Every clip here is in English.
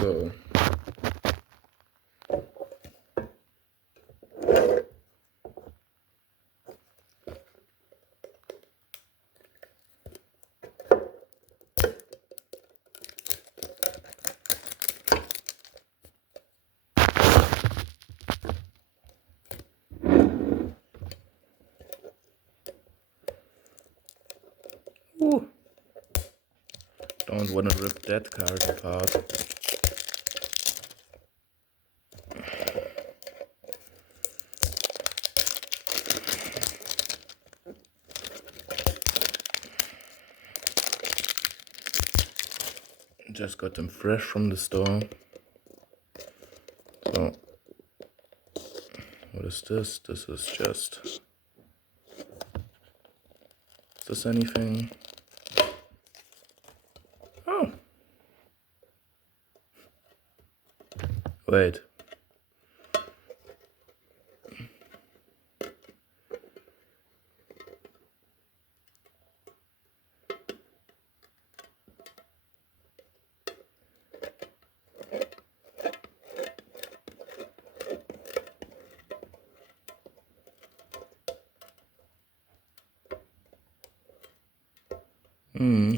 So. Ooh. Don't want to rip that card apart. Just got them fresh from the store. So, what is this? This is just... Is this anything? Oh. Wait.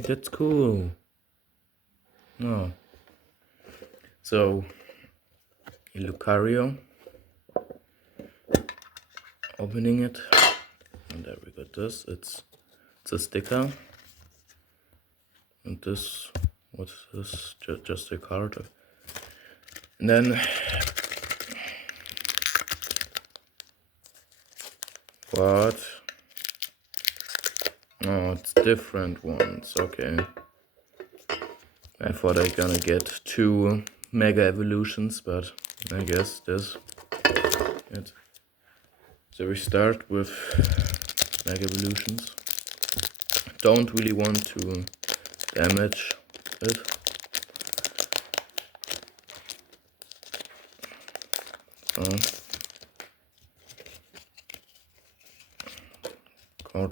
That's cool. No. So, Lucario. Opening it. And there we got this. It's a sticker. And this, what's this? Just a card. And then, what? Oh, it's different ones. Okay. I thought I gonna get 2 Mega Evolutions, but I guess this. It. So we start with Mega Evolutions. Don't really want to damage it.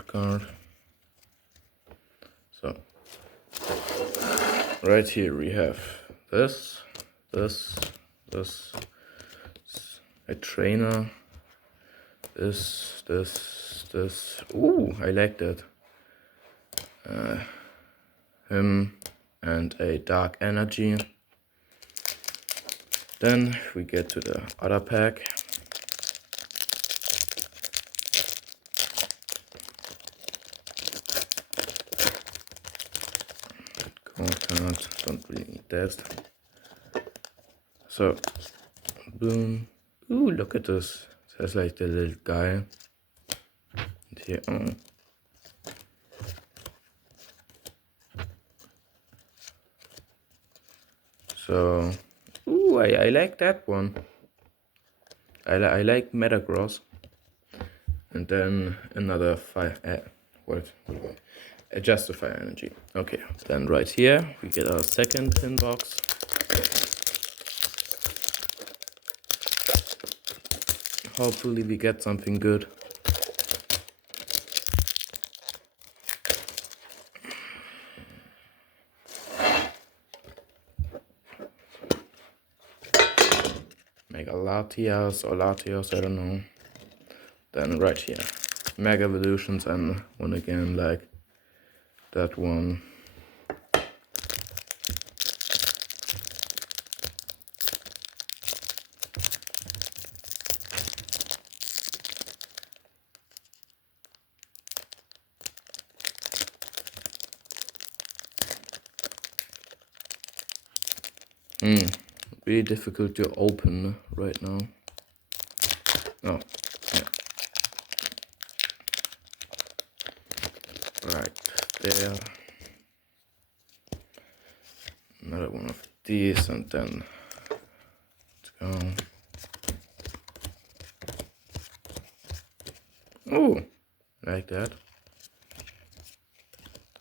Card. So right here we have this, a trainer, this. Ooh, I like that. Him and a dark energy. Then we get to the other pack. Card, don't really need that. So, boom. Ooh, look at this. It has like the little guy. And here, oh. So, ooh, I like that one. I like Metagross. And then another fire. What? Just a fire energy. Okay. Then right here we get our second tin box. Hopefully we get something good. Mega Latias or Latios, I don't know. Then right here, Mega Evolutions, and one again like that one. Really difficult to open right now. Oh, yeah. Right there. Another one of these, and then let's go. Oh, like that.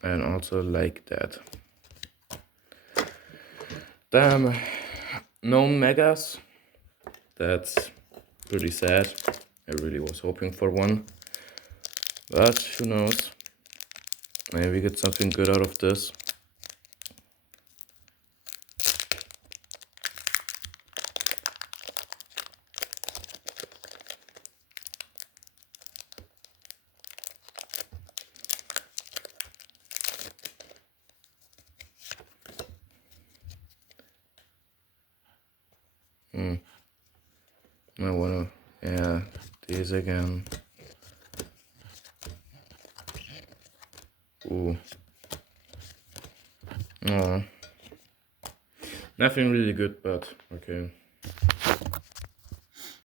And also like that. Damn. No megas. That's pretty sad. I really was hoping for one. But who knows? Maybe we get something good out of this. I wanna, yeah, these again. Ooh. Oh. Nothing really good, but okay.